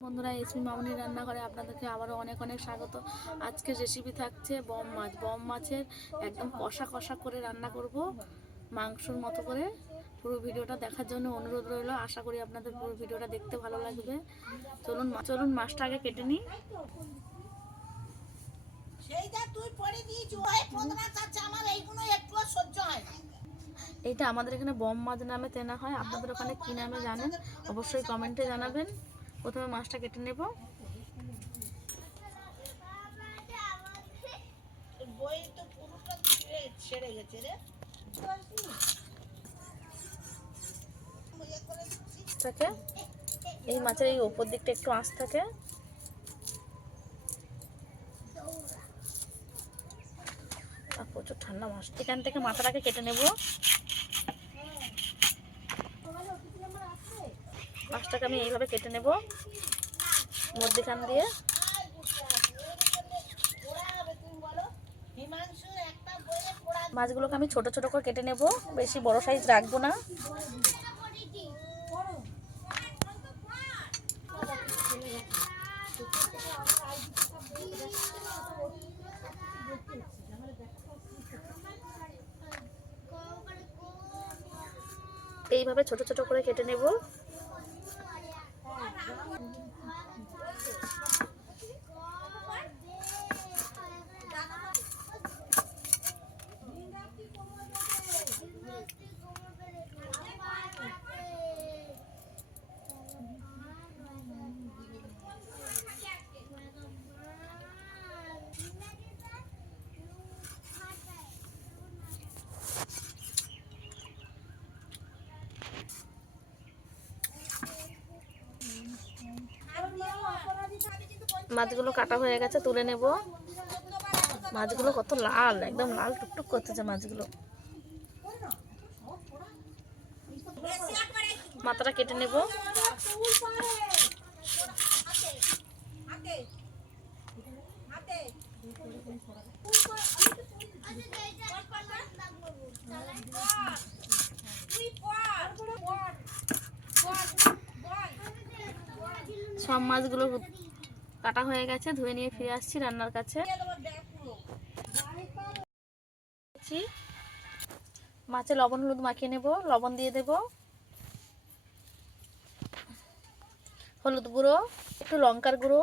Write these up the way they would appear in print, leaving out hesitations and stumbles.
বন্ধুরা, এসমি মামনি রান্নাঘরে আপনাদেরকে আবারও অনেক অনেক স্বাগত। আজকে রেসিপি থাকছে বম মাছের একদম কষা কষা করে রান্না করব, মাংসর মতো করে। পুরো ভিডিওটা দেখার জন্য অনুরোধ রইল। আশা করি আপনাদের পুরো ভিডিওটা দেখতে ভালো লাগবে। চলুন মাছটা আগে কেটে নিই। এইটা আমাদের এখানে বম মাছ নামে চেনা হয়, আপনাদের ওখানে কি নামে জানেন অবশ্যই কমেন্টে জানাবেন। প্রথমে মাছটা কেটে নেব। এই মাছের এই উপর দিকটা একটু আঁশ থাকে। প্রচুর ঠান্ডা মাছ। এখান থেকে মাথাটাকে কেটে নেব। মাছটাকে আমি এইভাবে কেটে নেব মধ্যখান দিয়ে। মাছগুলোকে আমি ছোট ছোট করে কেটে নেব, বেশি বড় সাইজ রাখবো না। এইভাবে ছোট ছোট করে কেটে নেব। মাছগুলো কাটা হয়ে গেছে, তুলে নেব। মাছগুলো কত লাল, একদম লাল টুকটুক করতেছে মাছগুলো। মাথাটা কেটে নেব। সব মাছগুলো কাটা হয়ে গেছে, ধুয়ে নিয়ে ফিরে আসছি রান্নার কাছে। মাছে লবণ হলুদ মাখিয়ে নেব। লবণ দিয়ে দেব, হলুদ গুঁড়ো, একটু লঙ্কার গুঁড়ো,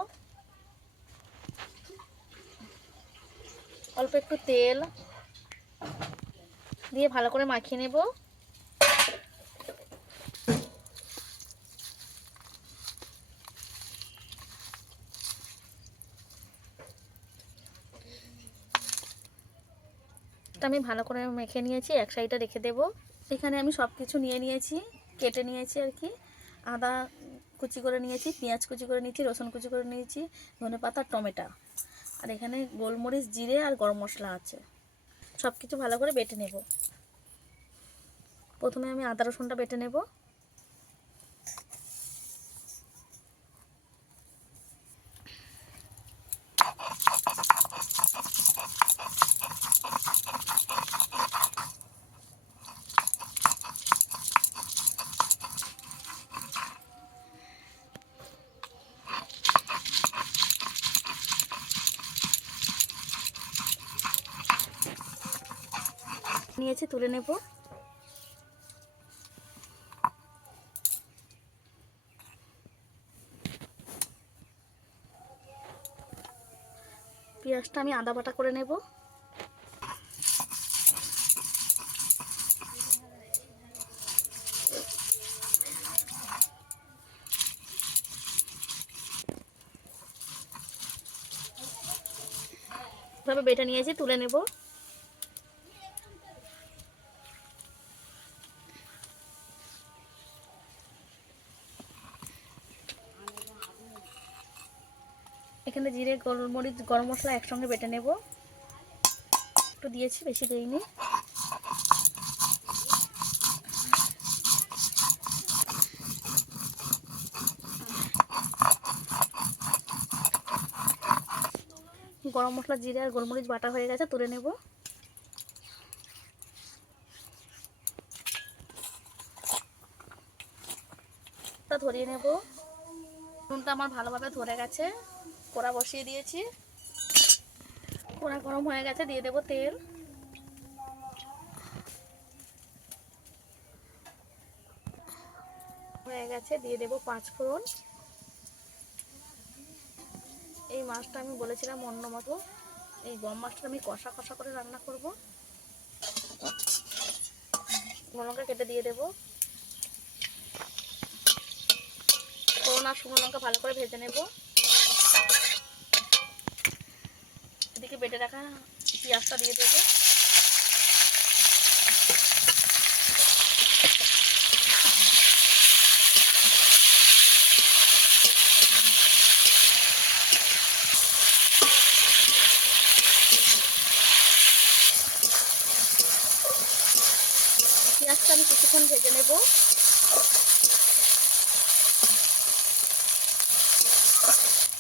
অল্প একটু তেল দিয়ে ভালো করে মাখিয়ে নেব। আমি ভালো করে মেখে নিয়েছি, এক সাইডে রেখে দেব। এখানে আমি সব কিছু নিয়ে নিয়েছি, কেটে নিয়েছি আর কি। আদা কুচি করে নিয়েছি, পেঁয়াজ কুচি করে নিয়েছি, রসুন কুচি করে নিয়েছি, ধনেপাতা, টমেটো, আর এখানে গোলমরিচ, জিরে আর গরম মশলা আছে। সব কিছু ভালো করে বেটে নেব। প্রথমে আমি আদা রসুনটা বেটে নেব। নিয়েছি, তুলে নেব। পেঁয়াজটা আমি আদা বাটা করে নেব। এভাবে বেটে নিয়েছি, তুলে নেব। এখানে জিরে, গোলমরিচ, গরম মশলা একসঙ্গে বেটে নেব। একটু দিয়েছি, বেশি দিইনি। গরম মশলা, জিরে আর গোলমরিচ বাটা হয়ে গেছে, তুলে নেব। ধরিয়ে নেব। নুনটা আমার ভালোভাবে ধরে গেছে, কড়া বসিয়ে দিয়েছি। কড়া গরম হয়ে গেছে, দিয়ে দেবো তেল। হয়ে গেছে, দিয়ে দেবো 5 ফোড়ন। এই মাছটা আমি বলেছিলাম অন্য মতো, এই গম মাছটা আমি কষা কষা করে রান্না করব। লঙ্কা কেটে দিয়ে দেবো। ফোড়ন আর শুকনো লঙ্কা ভালো করে ভেজে নেব। এদিকে বেটে রাখা পেঁয়াজটা দিয়ে দেবো। পেঁয়াজটা আমি কিছুক্ষণ ভেজে নেব।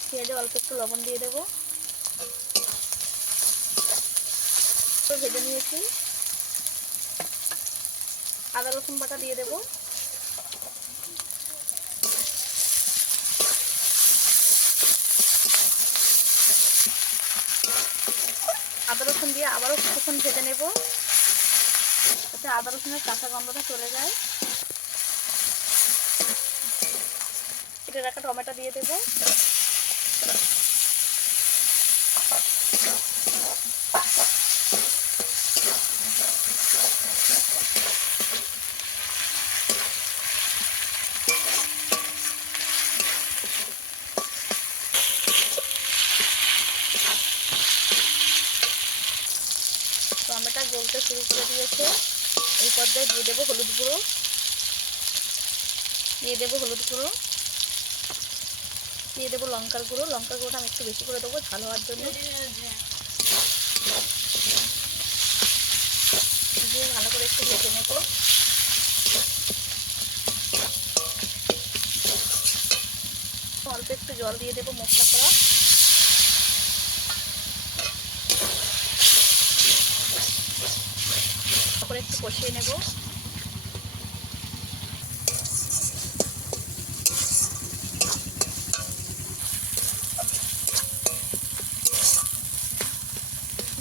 পেঁয়াজে অল্প একটু লবণ দিয়ে দেবো। ভেজে নিয়েছি। আদা রসুন বাটা দিয়ে দেবো। আদা রসুন দিয়ে আবারও কিছুক্ষণ ভেজে নেব, যাতে আদা রসুনের কাঁচা গন্ধটা চলে যায়। কেটে রাখা টমেটো দিয়ে দেবো। টমেটো গলতে শুরু করে দিয়েছে। এই পর্যায়ে দিয়ে দেবো হলুদ গুঁড়ো। দিয়ে দেবো হলুদ গুঁড়ো। দিয়ে দেবো লঙ্কার গুঁড়ো। লঙ্কার গুঁড়োটা আমি একটু বেশি করে দেবো ঝাল হওয়ার জন্য। দিয়ে ভালো করে একটু ভেজে নেব। অল্প একটু জল দিয়ে দেবো মশলা করা। তারপরে একটু কষিয়ে নেব।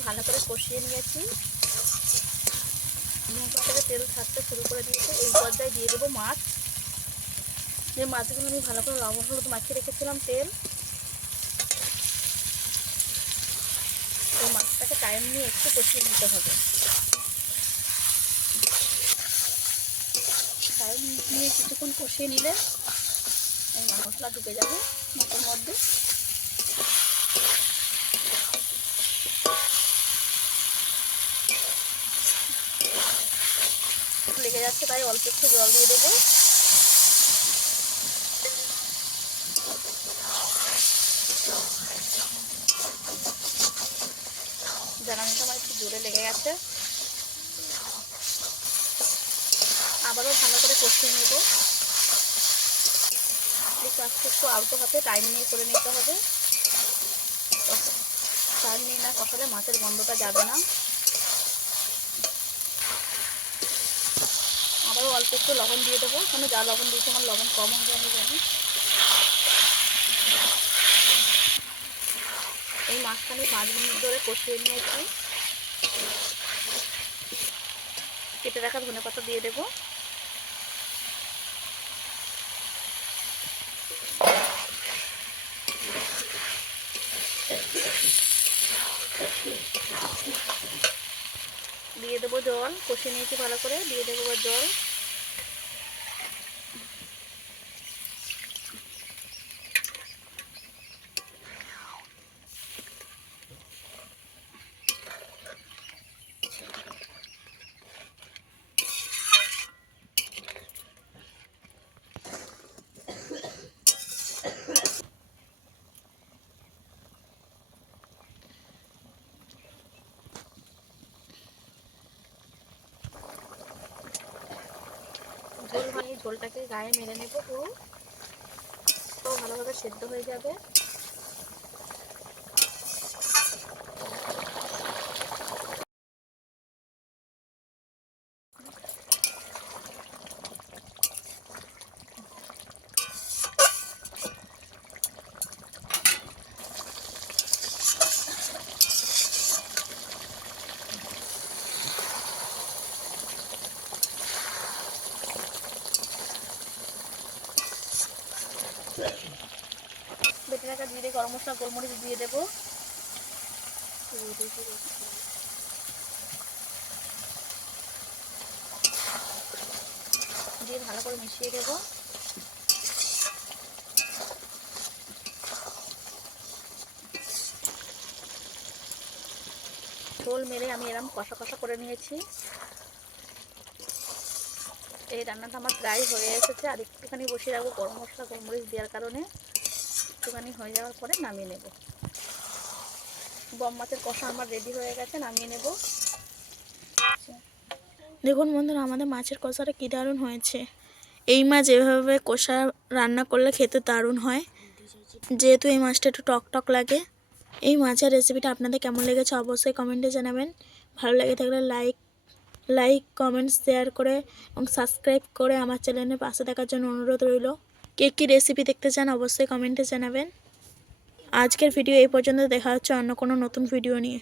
ভালো করে কষিয়ে নিয়েছি। মশলা থেকে তেল ছাড়তে শুরু করে দিয়েছে। এই পর্যায়ে দিয়ে দেবো মাছ। যে মাছগুলো আমি ভালো করে লবণ হলুদ মাখিয়ে রেখেছিলাম তেল, এই মাছটাকে টাইম নিয়ে একটু কষিয়ে নিতে হবে। টাইম নিয়ে কিছুক্ষণ কষিয়ে নিলে এই মশলা ঢুকে যাবে মাছের মধ্যে। লেগে যাচ্ছে, তাই অল্প একটু জল দিয়ে দেবো। জ্বালানিটা আমার একটু জোরে লেগে গেছে। আবারও ভালো করে কষিয়ে নেব। এই কাজটা একটু আলতো হাতে টাইম নিয়ে করে নিতে হবে। টাইম নিয়ে না কষালে মাছের গন্ধটা যাবে না। আবারও অল্প একটু লবণ দিয়ে দেবো, কারণ যা লবণ দিয়েছি আমার লবণ কম হবে আমি জানি। এই মাছটা আমি 5 মিনিট ধরে কষিয়ে নিয়েছি। কেটে রাখা ধনেপাতা দিয়ে দেবো। দিয়ে দেবো জল। কষিয়ে নিয়েছি ভালো করে, দিয়ে দেবো জল। ঝোল হয়, ঝোলটাকে গায়ে মেরে নেবো পুরো, তো ভালোভাবে সেদ্ধ হয়ে যাবে। বেটে রাখা জিরে, গরম মশলা, গোলমরিচ দিয়ে দেবো। দিয়ে ভালো করে মিশিয়ে দেবো। ঝোল মেরে আমি এরকম কষা কষা করে নিয়েছি। এই রান্নাটা আমার প্রায় হয়ে এসেছে, আর একটুখানি বসিয়ে রাখবো গরম মশলা গোলমরিচ দেওয়ার কারণে। একটুখানি হয়ে যাওয়ার পরে নামিয়ে নেব। বম মাছের কষা আমার রেডি হয়ে গেছে, নামিয়ে নেব। দেখুন বন্ধুরা, আমাদের মাছের কষাটা কী দারুণ হয়েছে। এই মাছ এভাবে কষা রান্না করলে খেতে দারুণ হয়, যেহেতু এই মাছটা একটু টক টক লাগে। এই মাছের রেসিপিটা আপনাদের কেমন লেগেছে অবশ্যই কমেন্টে জানাবেন। ভালো লেগে থাকলে লাইক কমেন্ট শেয়ার করে এবং সাবস্ক্রাইব করে আমার চ্যানেলের পাশে থাকার জন্য অনুরোধ রইল। কে কী রেসিপি দেখতে চান অবশ্যই কমেন্টে জানাবেন। আজকের ভিডিও এই পর্যন্ত, দেখা হচ্ছে অন্য কোনো নতুন ভিডিও নিয়ে।